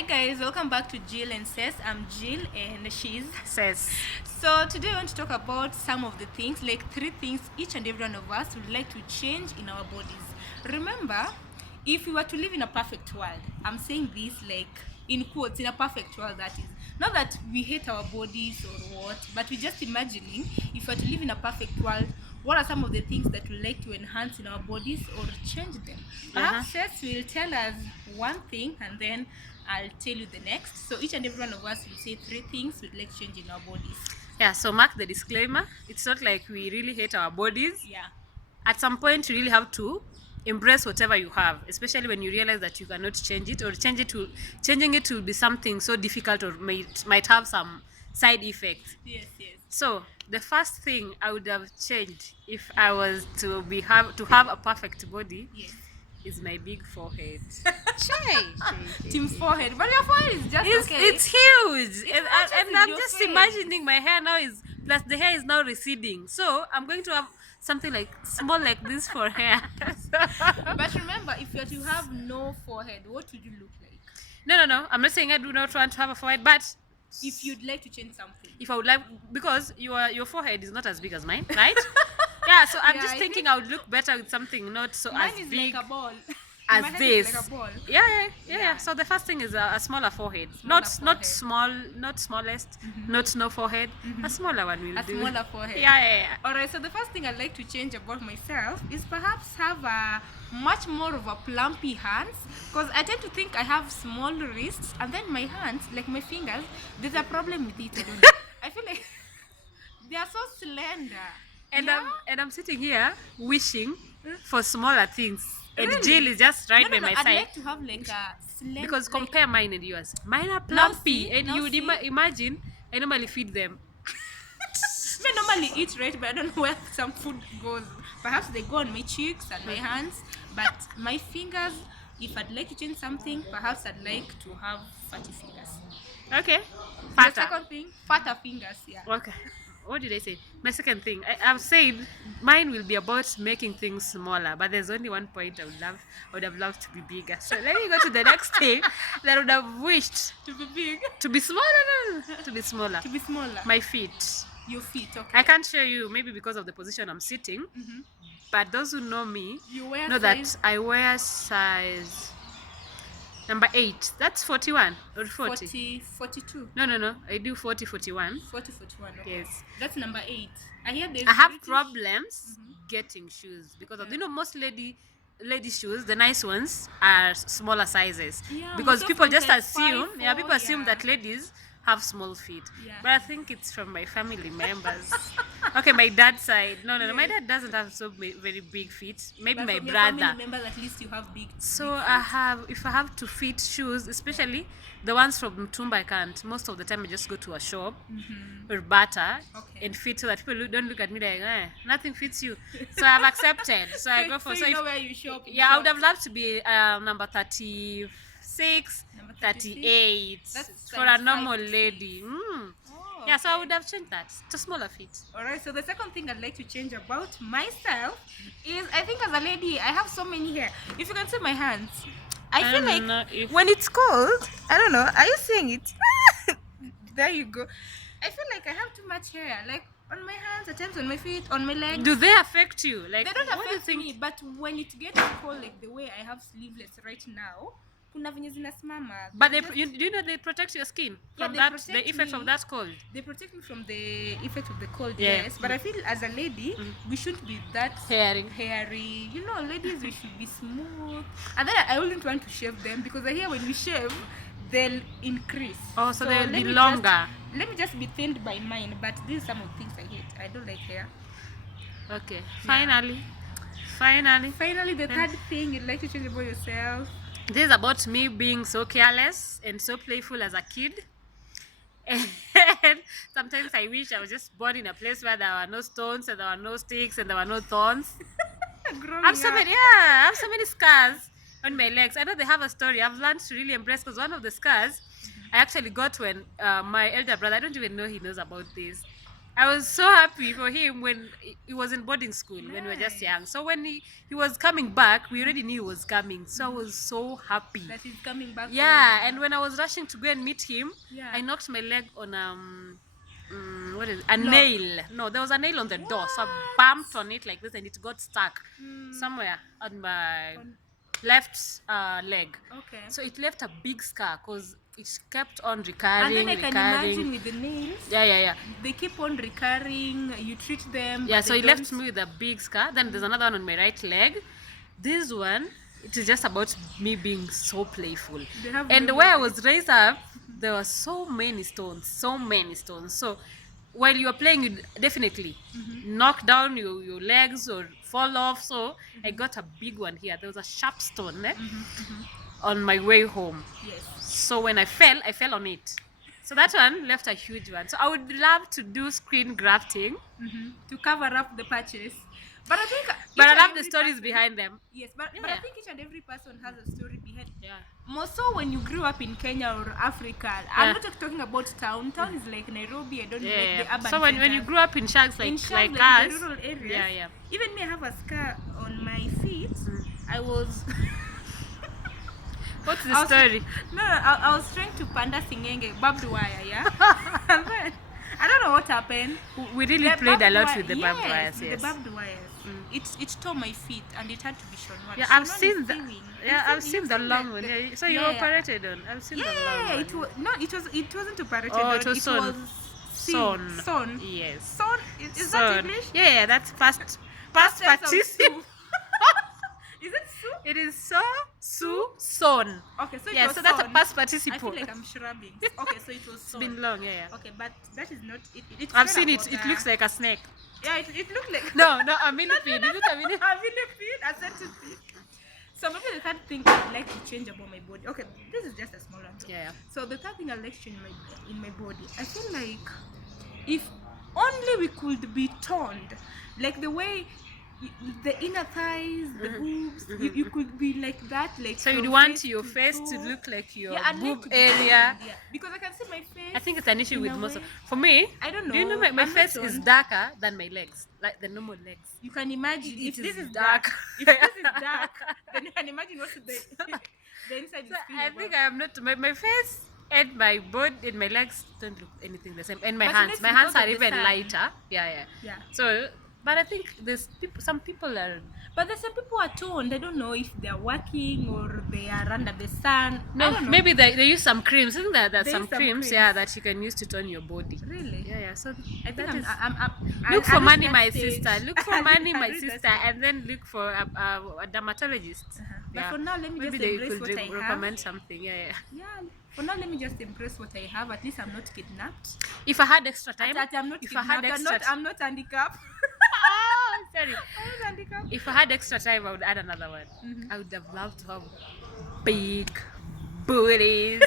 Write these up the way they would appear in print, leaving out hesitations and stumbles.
Hi guys, welcome back to Jill and Says. I'm Jill and she's Says. So today I want to talk about some of the things, like 3 things each and every one of us would like to change in our bodies. Remember, if we were to live in a perfect world, I'm saying this like in quotes, in a perfect world that is. Not that we hate our bodies or what, but we're just imagining if we were to live in a perfect world, what are some of the things that we like to enhance in our bodies or change them? Perhaps Seth will tell us one thing and then I'll tell you the next. So each and every one of us will say 3 things we'd like to change in our bodies. Yeah, so mark the disclaimer. It's not like we really hate our bodies. Yeah. At some point, you really have to embrace whatever you have, especially when you realize that you cannot change it, or changing it will be something so difficult, or might have some side effects. Yes. So the first thing I would have changed if I was to have a perfect body Yes. is my big forehead. Team's forehead. But your forehead is just okay. It's huge, and matches I'm your just face. imagining my hair now is plus the hair is now receding, so I'm going to have something like small like this for hair. But remember, if you are to have no forehead, what would you look like? No, I'm not saying I do not want to have a forehead, but If you'd like to change something. if I would like, because your forehead is not as big as mine, right? Yeah, so I'm Yeah, just I thinking I would look better with something not so Mine as is big like a ball. as My head this. is like a ball. Yeah. So the first thing is a smaller forehead. Smaller Not forehead. small, not smallest, not no forehead. A smaller one will A do. smaller forehead. Yeah. Alright, so the first thing I'd like to change about myself is perhaps have a much more of a plumpy hands, because I tend to think I have small wrists and then my hands, like my fingers, there's a problem with it. I don't know. I feel like they are so slender. And Yeah? I'm sitting here wishing for smaller things. And Really? Jill is just right No, by my I'd side. like to have like a slender. Because compare mine and yours. Mine are Now plumpy, see, and now you would see. imagine I normally feed them. I normally eat right, but I don't know where some food goes. Perhaps they go on my cheeks and my hands, but my fingers, if I'd like to change something, perhaps I'd like to have fatty fingers. Okay. The Fatter. second thing, fatter fingers, yeah. Okay. What did I say? My second thing, I've said mine will be about making things smaller, but there's only one point I would have loved to be bigger. So let me go to the next thing that I would have wished To be big, to be smaller. No, to be smaller. to be smaller. My feet. Your feet, okay. I can't show you, maybe because of the position I'm sitting, but those who know me You wear know size that I wear size number 8. That's 41 or 40. 40, 42, No. I do 40, 41. 40, 41. Okay. Yes. That's number 8. I hear there's I have British- problems getting shoes because of most lady shoes, the nice ones are smaller sizes, Yeah, because most people often just size assume 5, people 4, assume yeah. that ladies have small feet, Yeah. but I think it's from my family members. Okay, my dad's side, no, my dad doesn't have very big feet. Maybe But my from your brother. family members, at least you have big. So if I have to fit shoes, especially the ones from Mutumba, I can't. Most of the time I just go to a shop or Bata Okay. and fit, so that people don't look at me like, nothing fits you. So I've accepted. So I go for, so you know where you shop. you yeah, I shop. would have loved to be number 36, Number 38 That's for a size normal 5 to 6. lady. Oh, Yeah, so I okay. would have changed that to smaller feet. Alright, so the second thing I'd like to change about myself is I think as a lady, I have so many hair. If you can see my hands, I feel don't know like if- when it's cold, I don't know, are you seeing it? There you go. I feel like I have too much hair, like on my hands, at times on my feet, on my legs. Do they affect you? Like, They don't what do you affect think? me, but when it gets cold, like the way I have sleeveless right now, kuna venye zinasimama. But Just- do you know they protect your skin Yeah, from they the protect effects me. of that cold? they protect me from the effect of the cold, Yeah. yes. But I feel as a lady, we shouldn't be that hairy. You know, ladies, we should be smooth. And then I wouldn't want to shave them because I hear when we shave, they'll increase. Oh, so they'll let be me longer. Let me just be thinned by mine. But these are some of the things I hate. I don't like hair. Okay, finally. Finally, the third thing you'd like to change about yourself. This is about me being so careless and so playful as a kid. And sometimes I wish I was just born in a place where there were no stones and there were no sticks and there were no thorns. Growing I have so up. many scars on my legs. I know they have a story. I've learned to really embrace, because one of the scars I actually got when my elder brother, I don't even know he knows about this. I was so happy for him when he was in boarding school when we were just Nice. young. So when he was coming back, we already knew he was coming. So I was so happy. That is coming back. Yeah, and when I was rushing to go and meet him, Yeah. I knocked my leg on what is it? A nail. No, there was a nail on the door, so I bumped on it like this, and it got stuck somewhere on my left leg. Okay. So it left a big scar because it kept on recurring. And then I can imagine with the nails, Yeah. they keep on recurring. You treat them. Yeah, but so they it left don't- me with a big scar. Then there's another one on my right leg. This one, it is just about me being so playful. They have And really where I was raised up, there were so many stones. So while you are playing, you definitely knock down your legs or fall off. So I got a big one here. There was a sharp stone on my way home. Yes. So when I fell on it. So that one left a huge one. So I would love to do screen grafting. To cover up the patches. But I think. But I each and love the every stories person- behind them. Yes, but I Yeah. think each and every person has a story behind. Yeah. More so when you grew up in Kenya or Africa. Yeah. I'm not talking about town. Town is like Nairobi. I don't like the urban. So when you centers. grew up in Shanks In like Shanks, us, like the rural areas. yeah. Even me, I have a scar on my feet. I was. What's the I was- story? No, I was trying to panda singenge barbed wire, yeah. And then I don't know what happened. We really The played a barbed lot wire- with the barbed wires. with Yes. the barbed wires. It tore my feet and it had to be shown. Yeah, Shown I've is seen that. sewing. Yeah, I've seen the long the- one. the- Yeah. So you yeah. operated on. I've seen the long Yeah, one. it was no, it wasn't operated. Oh, on, it was sewn. sewn. Sewn. Yes. Sewn. Is that Sewn. English? Yeah, that's past Tense of participle. sue. Is it sue? It is so sewn. Okay, so it Yeah, was so that's a sewn. past I participle. feel like I'm shrubbing. Okay, so it was It's sewn. been long, yeah. Okay, but that is not it. It's I've not seen it. about It the- looks like a snake. Yeah, it looked like No, a millipede. Is it a millipede? a millipede, a centipede. So maybe the third thing I'd like to change about my body. Okay, this is just a small one. though. Yeah. So the third thing I'd like to change in my body, I feel like if only we could be toned, like the way the inner thighs, the boobs, you could be like that, like. So you'd from want your face toe. to look like your Yeah, I'd like boob to be area. toned, yeah, because I can see my face. I think it's an issue in with a most. way. For me, I don't know. do you know my I'm not face is toned. darker than my legs, like the normal legs. You can imagine It if this is is dark. dark. If this is dark, then you can imagine what the inside is. So feeling I about. think I am not my face and my body and my legs don't look anything the same. And my But hands, let's my hands because are of the even sun. lighter. Yeah. Yeah. So, but I think there's people. Some people are. But there's some people are toned. I don't know if they are working or they are under the sun. I No, don't know. maybe they use some creams. Isn't there? There's They some use some creams, creams. yeah, that you can use to tone your body. Really? Yeah. So I think that I'm, is- I'm look I for reached money, that my stage. sister. Look for I money, reached my that sister, stage. and then look for a dermatologist. But for now, let me Maybe just they embrace could what I have. recommend something. Yeah. Yeah. For now, let me just embrace what I have. At least I'm not kidnapped. If I had extra time, I'm not if I had kidnapped. extra I'm not handicapped. Oh, sorry. I'm not handicapped. If I had extra time, I would add another one. I would have loved to have big booties.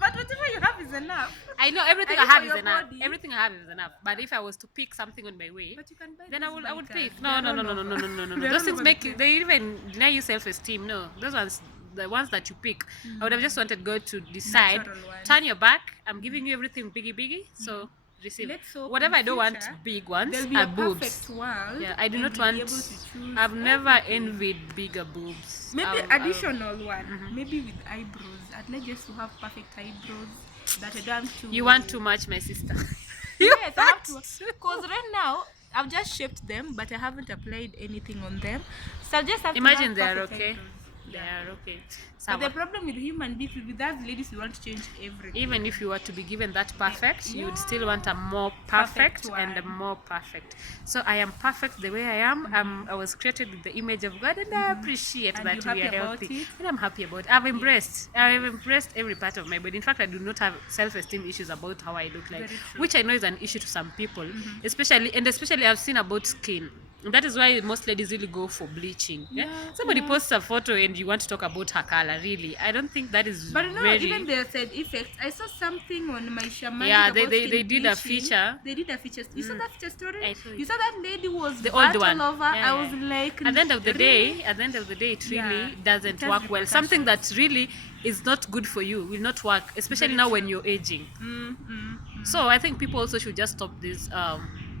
But whatever you have is enough. I know everything I I mean, have for is your enough. body. Everything I have is enough. But if I was to pick something on my way, But you can buy then those I would bikers. pick. No. They're all over. They're Those all things over make the you, place. they even deny you self-esteem. No, those ones, the ones that you pick, I would have just wanted God to decide. Natural ones. Turn your back. I'm giving you everything biggy. So receive. Let's hope Whatever in I don't want future, big ones There'll be are a boobs. perfect world. Yeah, I do and not we'll want. be able to choose I've never everything. envied bigger boobs. Maybe I've- additional one. Maybe with eyebrows. I'd like just to have perfect eyebrows that I don't have to. You want too much, my sister. Yes, I have to. Because right now I've just shaped them, but I haven't applied anything on them. So I just have Imagine to they have are perfect okay. eyebrows. They Yeah. are okay. But the Sawa. problem with human beings, with us ladies, we want to change everything. Even if you were to be given that perfect, you would Yeah. still want a more perfect, Perfect and a one. more perfect. So I am perfect the way I am. I was created with the image of God, and I appreciate And that you we happy are about healthy. it? And I'm happy about it. I've embraced every part of my body. In fact, I do not have self-esteem issues about how I look like, Very true. which I know is an issue to some people, especially I've seen about skin. And that is why most ladies really go for bleaching. Yeah. Yeah, Somebody yeah. posts a photo and you want to talk about her color. Really, I don't think that is But you know, very. even the side effects. I saw something on my Shamanic Yeah, about they skin did a bleaching. feature. They did a feature. You saw that feature story? I saw it. You saw that lady was The old burnt one. all over. Yeah, I was yeah. like, At the end of the really? day, it really Yeah, doesn't it has work well. Something repercussions. that really is not good for you will not work, especially Very now when true. you're aging. Mm. So I think people also should just stop this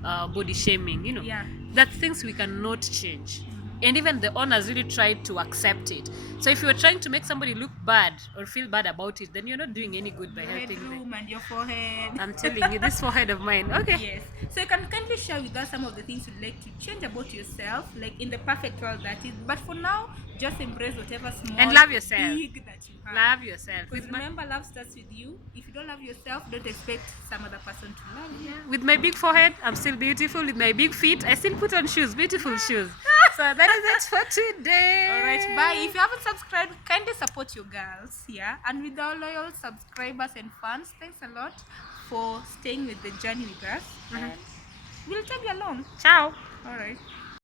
body shaming. Yeah. That things we cannot change. And even the owners really tried to accept it. So if you are trying to make somebody look bad or feel bad about it, then you're not doing any good by Your helping them. headroom and your forehead. I'm telling you, this forehead of mine. Okay. Yes. So you can kindly share with us some of the things you'd like to change about yourself, like in the perfect world that is. But for now, just embrace whatever small And love or yourself. big that you have. Love yourself. Because remember, love starts with you. If you don't love yourself, don't expect some other person to love you. With my big forehead, I'm still beautiful. With my big feet, I still put on shoes, beautiful shoes. So that is it for today. All right, bye. If you haven't subscribed, kindly support your girls, yeah. And with our loyal subscribers and fans, thanks a lot for staying with the journey with us. And we'll take you along. Ciao. All right.